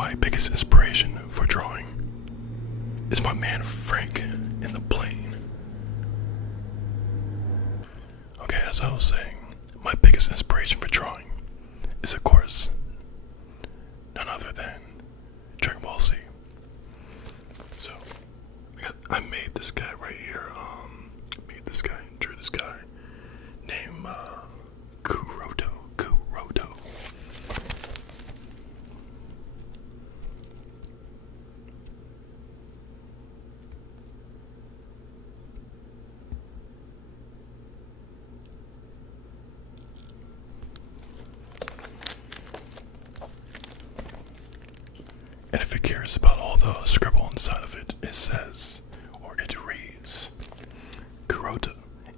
my biggest inspiration for drawing is my man Frank in the plane. Okay, as I was saying, my biggest inspiration for drawing is, of course, none other than Dragon Ball Z. So, I made this guy right here. Drew this guy named Kuroto. And if you're curious about all the scribble inside of it, it says, or it reads, Kuroto,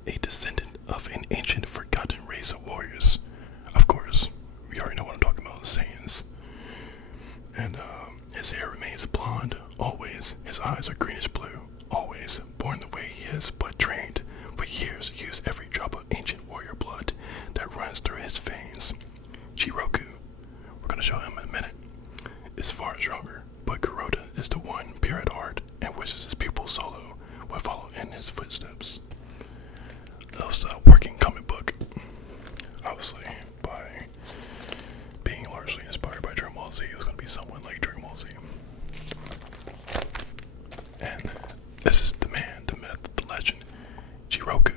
a descendant of an ancient forgotten race of warriors. Of course, we already know what I'm talking about, the Saiyans. And his hair remains blonde, always. His eyes are greenish blue, always. Born the way he is, but trained for years to use every drop of ancient warrior blood that runs through his veins. Jiroku, we're going to show him in a minute, is far stronger, but Kuroda is the one pure at heart and wishes his pupil Solo would follow in his footsteps. Those working comic book, obviously, by being largely inspired by Dragon Ball Z, it was going to be someone like Dragon Ball Z. And this is the man, the myth, the legend, Jiroku.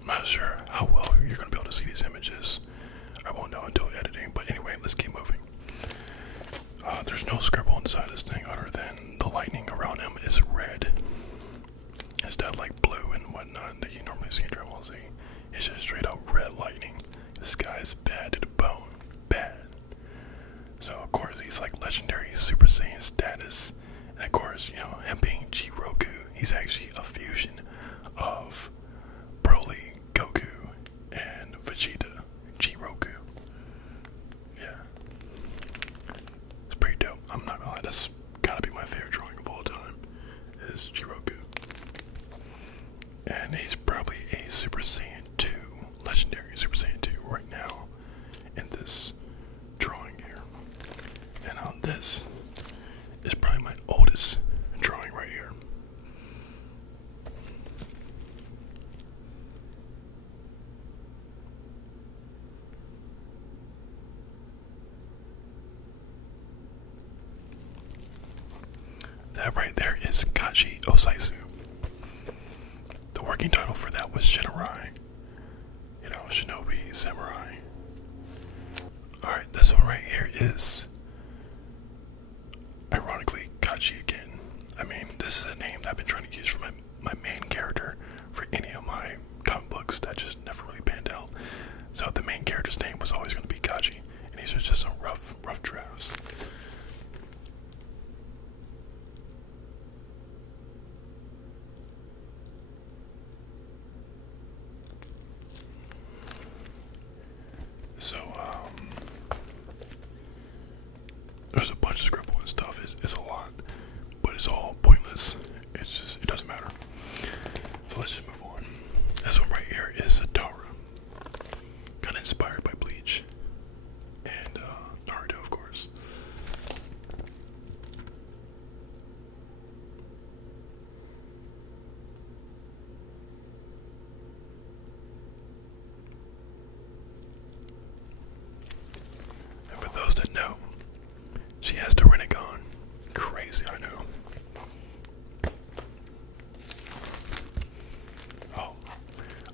I'm not sure how well you're going to be able to see these images. I won't know until editing, but anyway, let's keep moving. There's no scribble inside this thing other than the lightning around him is red. Instead of like blue and whatnot that you normally see in Dragon Ball Z. It's just straight up red lightning. This guy is bad to the bone. Bad. So of course he's like legendary Super Saiyan status. And of course, you know, him being Jiroku, he's actually a fusion of Broly, Goku, and Vegeta, Jiroku. Yeah. It's pretty dope. I'm not gonna lie, that's gotta be my favorite drawing of all time, is Jiroku. And he's probably a Super Saiyan 2, legendary Super Saiyan 2 right now in this drawing here. And on this is probably my oldest drawing right here. That right there is Kaji Osaisu. The working title for that was Shinrai. You know, Shinobi Samurai. Alright, this one right here is, ironically, Kaji again. I mean, this is a name that I've been trying to use for my main character for any of my comic books that just never really panned out. So the main character's name was always going to be Kaji. And these are just some rough drafts. So, there's a bunch of scribble and stuff. It's a lot, but it's all pointless. It's just, it doesn't matter. So let's just move on. This one right here is Satara. Kind of inspired by Bleach and Naruto, of course. And for those that know, she has the Renegon. Crazy, I know. Oh,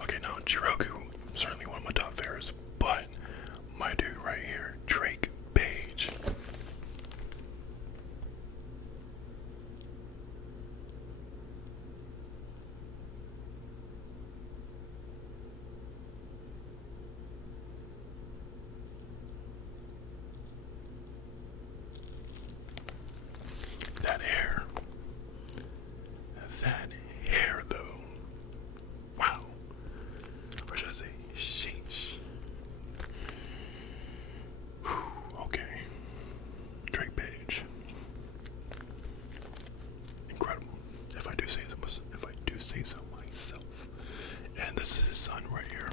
okay, now Jiroku, certainly one of my top favorites, but my dude right here, Drake Page. That hair though, wow, or should I say this is his son right here.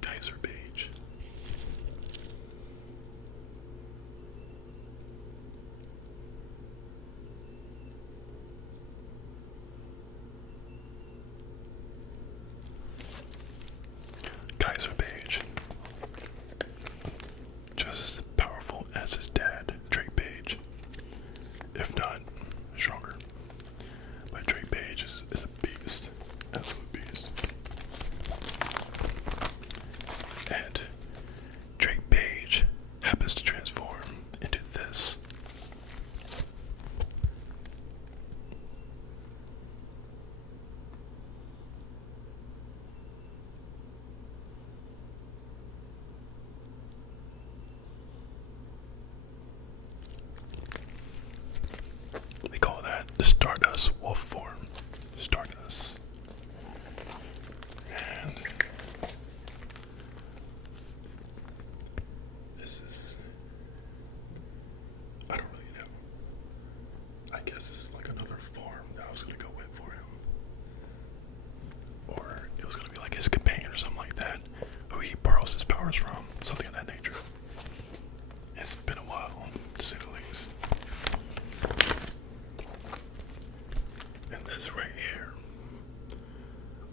Kaiser Page. Kaiser Page. Just as powerful as his dad, Drake Page. If not stronger. But Drake Page is a beast. Absolute beast. And Drake Page happens to transform into this. We call that the Stardust Wolf form. Stardust. And this is, I don't really know. I guess this is like another form that I was gonna go with for him. Or it was gonna be like his companion or something like that, who he borrows his powers from. Something of that nature. It's been a while, to say the least. And this right here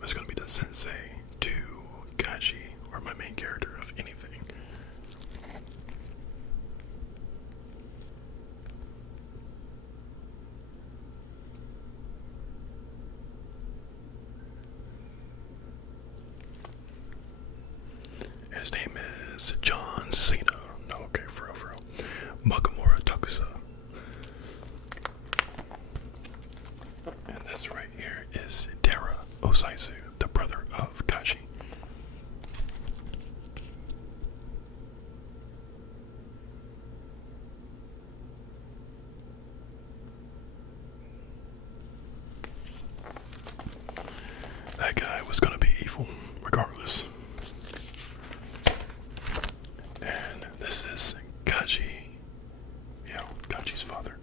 is going to be the sensei to Gachi, or my main character of anything. His name is John Cena. No, okay, for real, for real. Makamura Takusa. And this right here is Terra Osaizu, the brother of Kachi. That guy was gonna be evil, regardless. And this is Kachi, Kachi's father.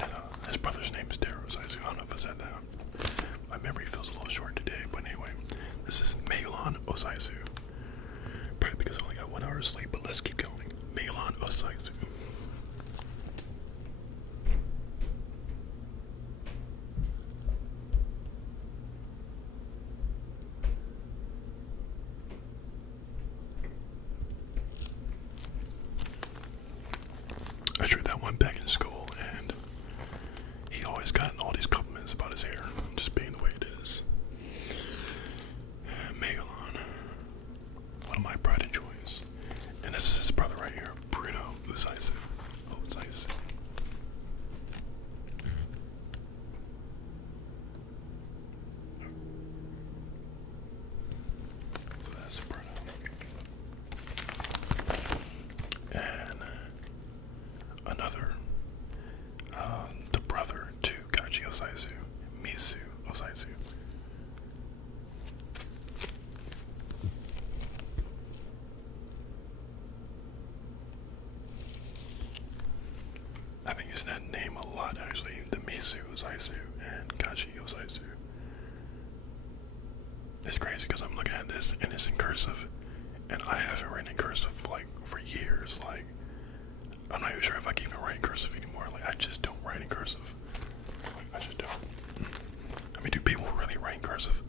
And his brother's name is Terra Osaizu. I don't know if I said that. My memory feels a little short today, but anyway, this is Megalon Osaizu. Probably because I only got 1 hour of sleep, but let's keep going. Megalon Osaizu. I drew that one back in school, and he always got all these compliments about his hair, just being the way it is. Megalon, one of my pride and joys. And this is his brother right here, Bruno Osaizu. Osaizu. So that's Bruno. And another, the brother to Gachi Osaizu, Misu Osaizu. I've been using that name a lot actually, the Misu Osaizu and Gachi Osaizu. It's crazy because I'm looking at this and it's in cursive, and I haven't written in cursive like for years. Like, I'm not even sure if I can even write in cursive anymore. Like, I just don't write in cursive. Like, I just don't. I mean, do people really write in cursive?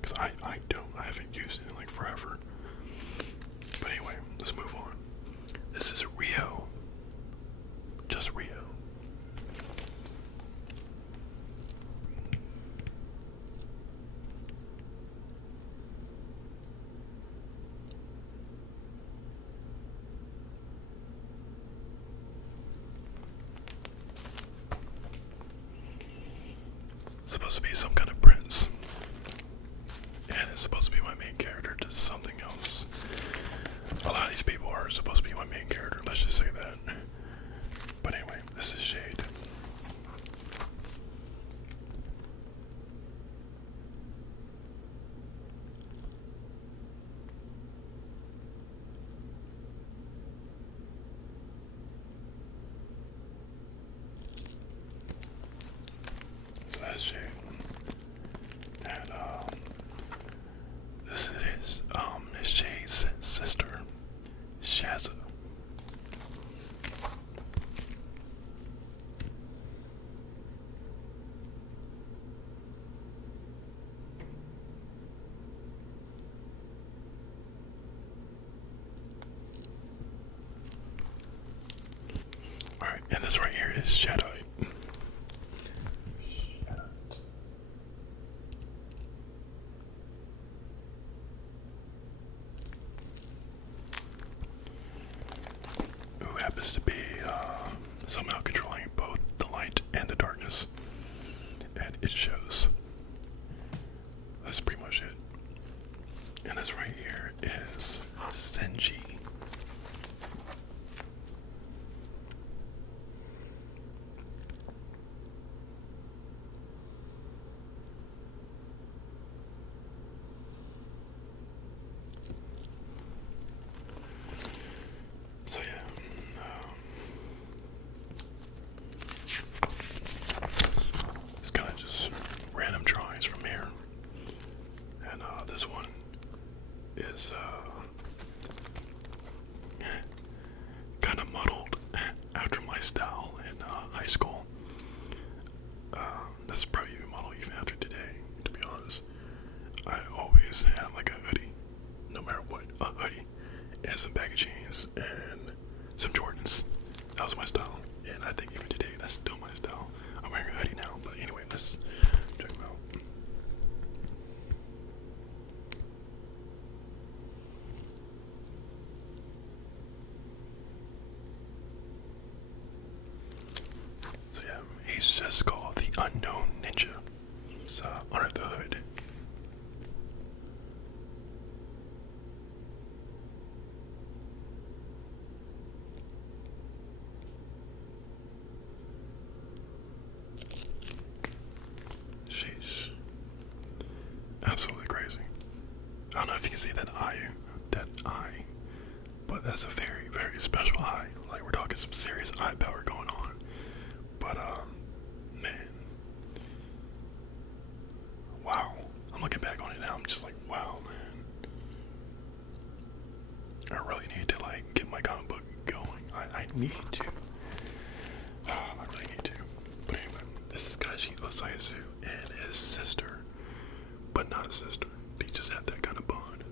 Because I don't. I haven't used it in like forever. But anyway, let's move on. This is Rio. Just Rio. Supposed to be some kind of prince, and it's supposed to be my main character to something else. A lot of these people are supposed to be my main character, let's just say that. But anyway, this is Shade. So that's Shade. And Shadow. Who happens to be somehow controlling both the light and the darkness, and it shows. That's pretty much it. And this right here is Senji. So yeah, it's kind of just random drawings from here, and this one is kind of muddled after my style in high school. That's probably even muddled even after today, to be honest. I always had like a hoodie, no matter what, a hoodie, and some baggy jeans, and some Jordans. That was my style, and I think even today, that's still my style. I'm wearing a hoodie now, but anyway, let's check them out. So yeah, he's just called the Unknown Ninja. It's under the hood. Sheesh. Absolutely crazy. I don't know if you can see that eye, but that's a very, very special eye. Like, we're talking some serious eye power going on. But, man. Wow. I'm looking back on it now, I'm just like, wow, man. I really need to, like, get my comic book going. I need to. I really need to. But anyway, this is Kaji Osaisu and his sister. But not a sister. They just have that kind of bond.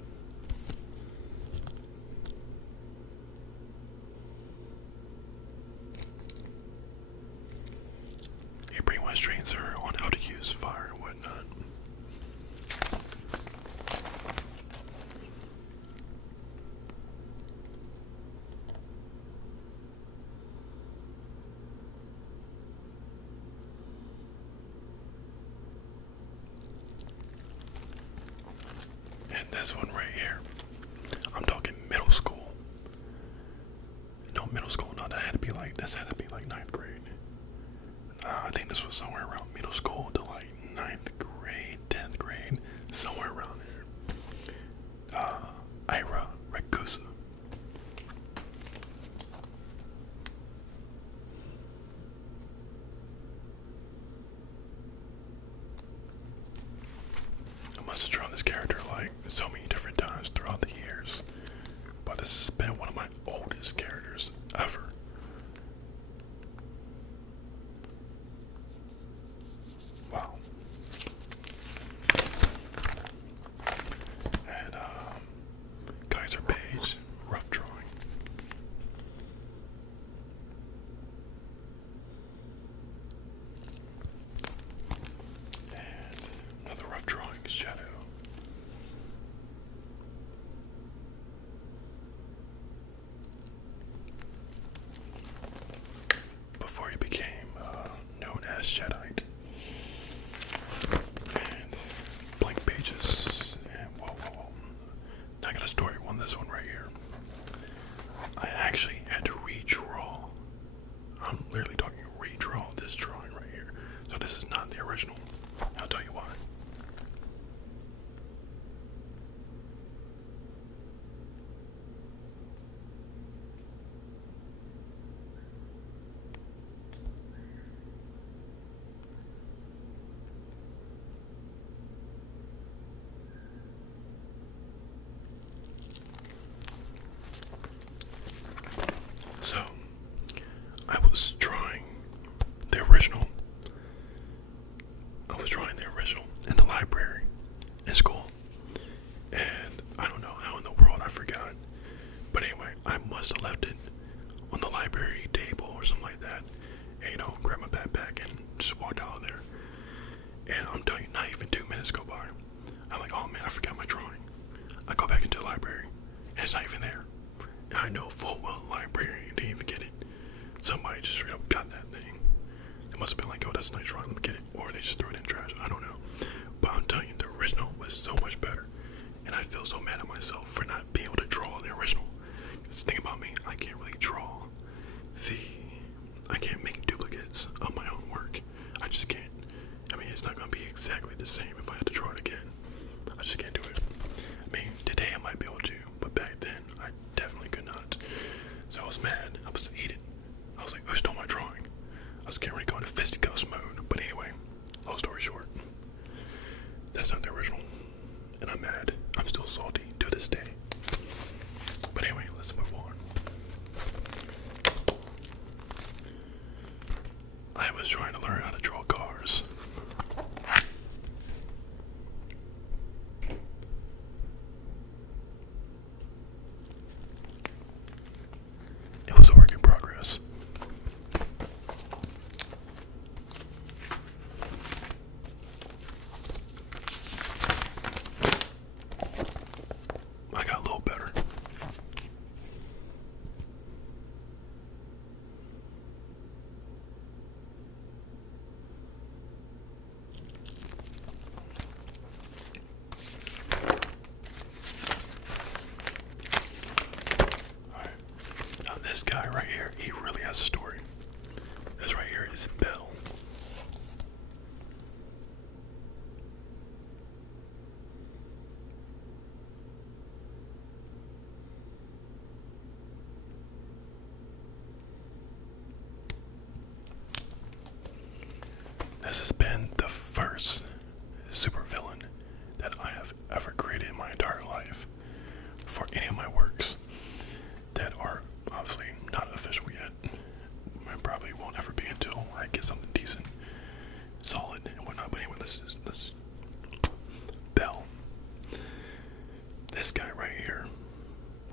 He pretty much trains her on how to use fire and whatnot. And this one right here, I'm talking middle school. No, middle school, no, this had to be like 9th grade. I think this was somewhere around middle school to like 9th grade, 10th grade, somewhere around there. Ira Rekusa. I must have drawn this character like so many different times throughout the years, but this has been one of my oldest characters ever. Wow.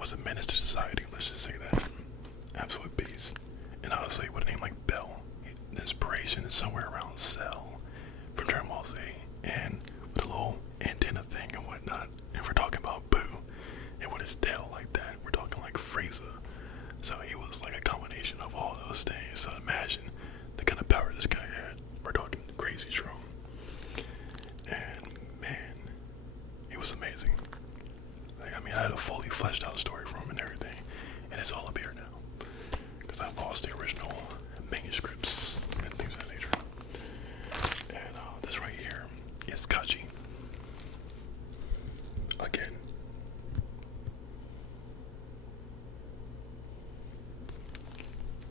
was a menace to society, let's just say that. Absolute beast. And honestly, with a name like Bell, the inspiration is somewhere around Cell from Dragon Ball Z, and with a little antenna thing and whatnot. And we're talking about Boo, and with his tail like that, we're talking like Frieza. So he was like a combination of all those things. So imagine the kind of power this guy had. We're talking crazy strong. And man, he was amazing. Like, I mean, I had a fully fleshed out story for him and everything, and it's all up here now because I lost the original manuscripts and things of that nature. And this right here is Kachi. Again.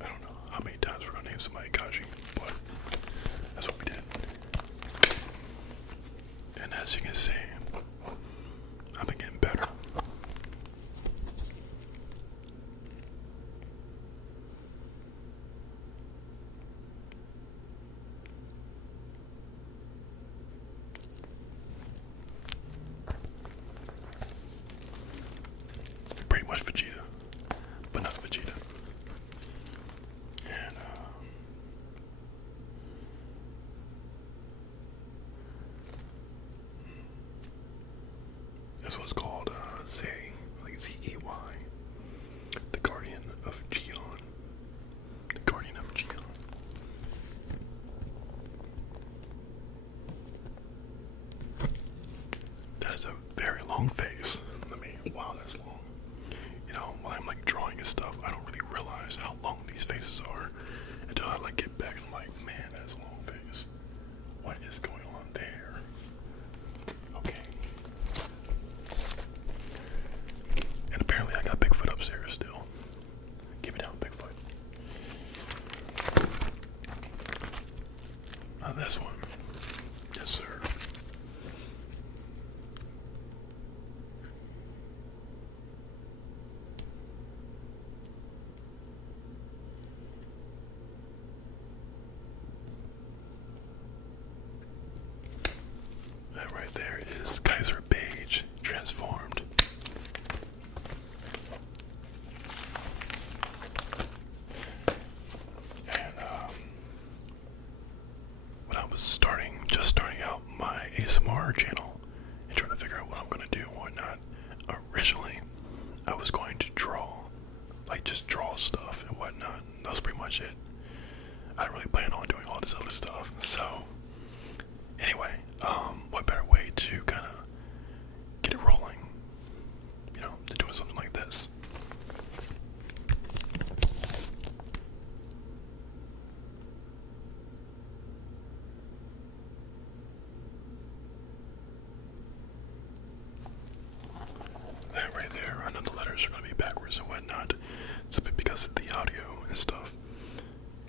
I don't know how many times we're gonna name somebody Kachi, but that's what we did. And as you can see, I've been getting better. Pretty much Vegeta, but not Vegeta. And this was called Zay, like Z-E-Y, the Guardian of Gion. The Guardian of Gion. That is a very long face. I mean, wow, that's long. You know, while I'm like drawing and stuff, I don't really realize how long these faces are until I like get back and I'm like, man, that's a long face. What is going on there? Okay. And apparently I got Bigfoot upstairs still. Keep it down, Bigfoot. This one. Yes, sir. That right there is Kaiser Beige transformed. And when I was just starting out my ASMR channel and trying to figure out what I'm gonna do and whatnot, originally I was going to draw, like just draw stuff and whatnot. That was pretty much it. I didn't really plan on doing all this other stuff. So anyway, what better way to kind of get it rolling, you know, to doing something like this. That right there, I know the letters are going to be backwards and whatnot. It's a bit because of the audio and stuff.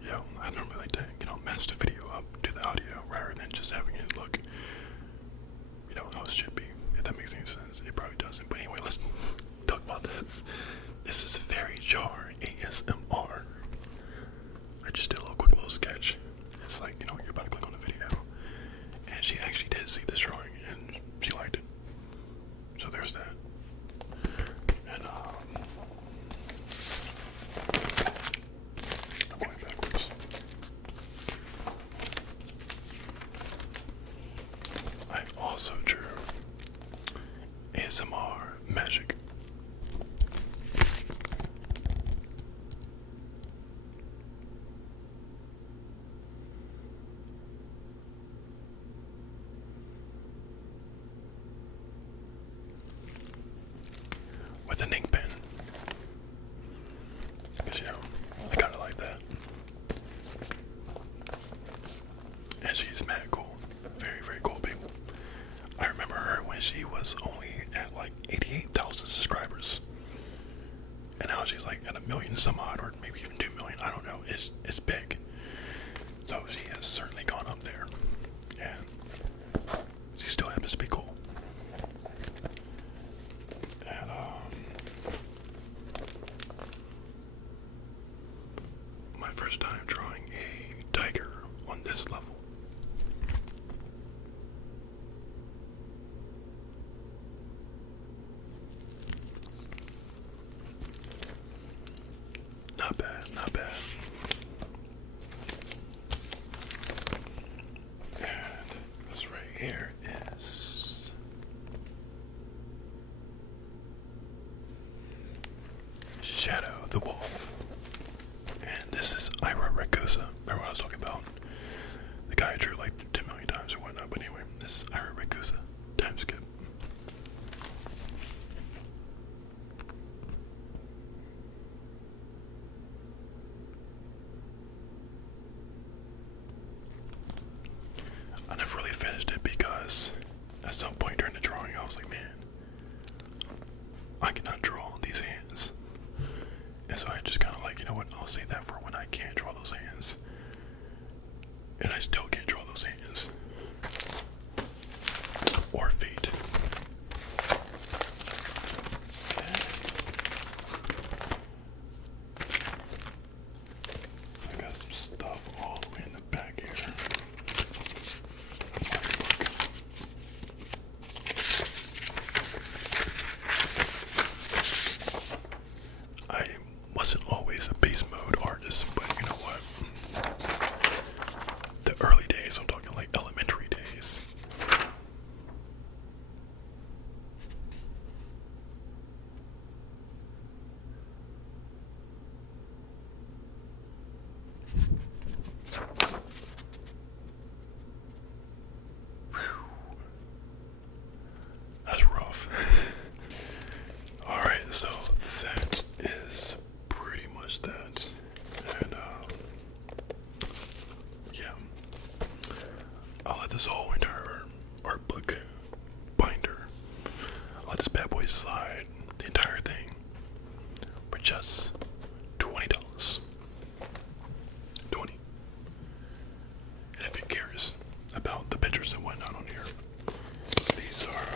You know, I normally like to, you know, match the video up to the audio rather than just having it look, you know, how it should be. If that makes any sense. It probably doesn't. But anyway, let's talk about this. This is Fairy Jar ASMR. I just did a quick little sketch. It's like, you know, you're about to click on the video. And she actually did see this drawing and she liked it. So there's that. And I'm going backwards. I also drew ASMR Magic. With an ink pen. Because, you know, I kinda like that. And she's mad cool. Very, very cool people. I remember her when she was only at like 88,000 subscribers. And now she's like at 1 million some odd, or maybe even 2 million. I don't know. It's big. So she has certainly gone up there. And she still happens to be cool. And my first time drawing a tiger on this level. Shadow the Wolf. And this is Ira Rakusa. Remember what I was talking about? The guy I drew like 10 million times or whatnot. But anyway, this is Ira Rakusa. Time skip. I never really finished it because at some point during the drawing I was like, man, I cannot draw these hands. And so I just kind of like, you know what, I'll save that for when I can't draw those hands. And I still can't draw those hands. Or feet. I got some stuff all the way in the back here. I wasn't always a beast mode artist, but you know what? The early days, I'm talking like elementary days. That's rough. Alright, so that is pretty much that. And, yeah. I'll let this whole entire art book binder, I'll let this bad boy slide, the entire thing, for just $20. 20. And if you're curious about the pictures and whatnot on here, these are,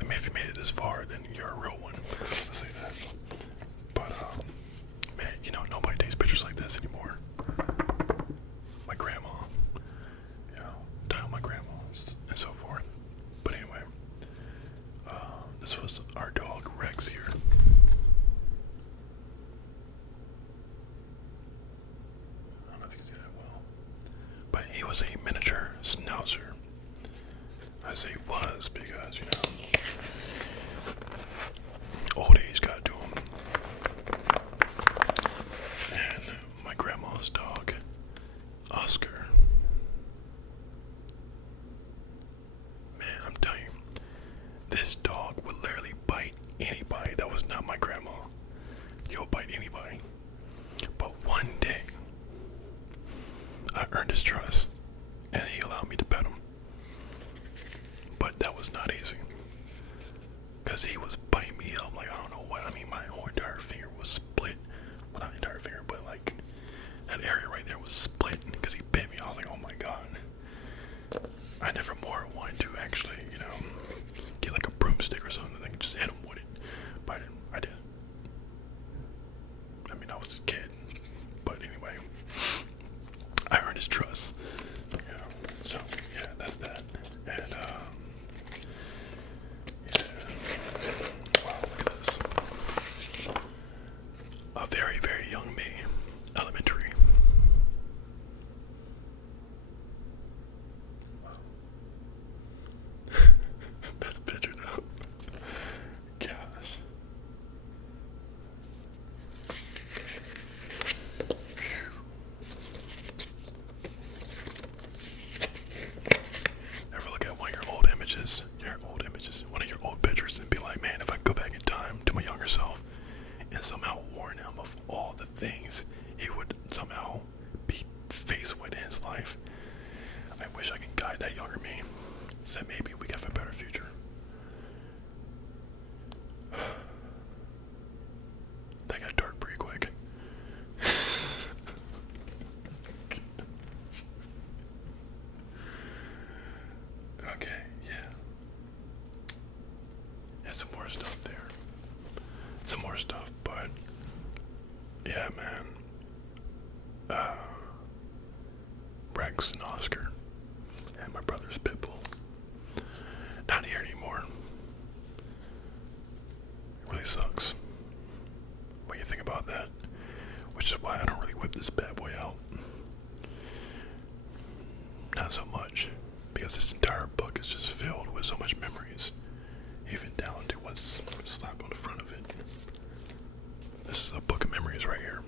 I mean, if you made it this far, then you're a real one. Let's say that. But, man, you know, nobody takes pictures like this anymore. My grandma, you know, time with my grandmas and so forth. But anyway, this was our dog Rex here. I don't know if you can see that well. But he was a miniature schnauzer. I say was because, you know, old age got to him. And my grandma's dog, Oscar. Man, I'm telling you, this dog would literally bite anybody that was not my grandma. He'll bite anybody. But one day, I earned his trust, and he allowed me to pet him. But that was not easy, because he was biting me up like I don't know what. I mean, my whole entire finger was split. Well, not entire finger, but like that area right there was split because he bit me. I was like, oh my god. I never more wanted to actually, you know, get like a broomstick or something and just hit him with it. But I didn't. I mean, I was a kid. But anyway, I earned his trust. Yeah. So, yeah, that's that. And, yeah. Wow, look at this. A very, very young me. Elementary. Wow. That's picture though. Gosh. Ever look at one of your old images, one of your old pictures, and be like, man, if I go back in time to my younger self and somehow warn him of all the things he would somehow be faced with in his life, I wish I could guide that younger me, so that maybe we could have a better future. That got dark pretty quick. Okay, yeah. And some more stuff there. Some more stuff, but yeah, man. Rex and Oscar and my brother's Pitbull. Not here anymore. It really sucks when you think about that. Which is why I don't really whip this bad boy out. Not so much. Because this entire book is just filled with so much memories. Even down to what's slapped on the front of it. This is a book of memories right here.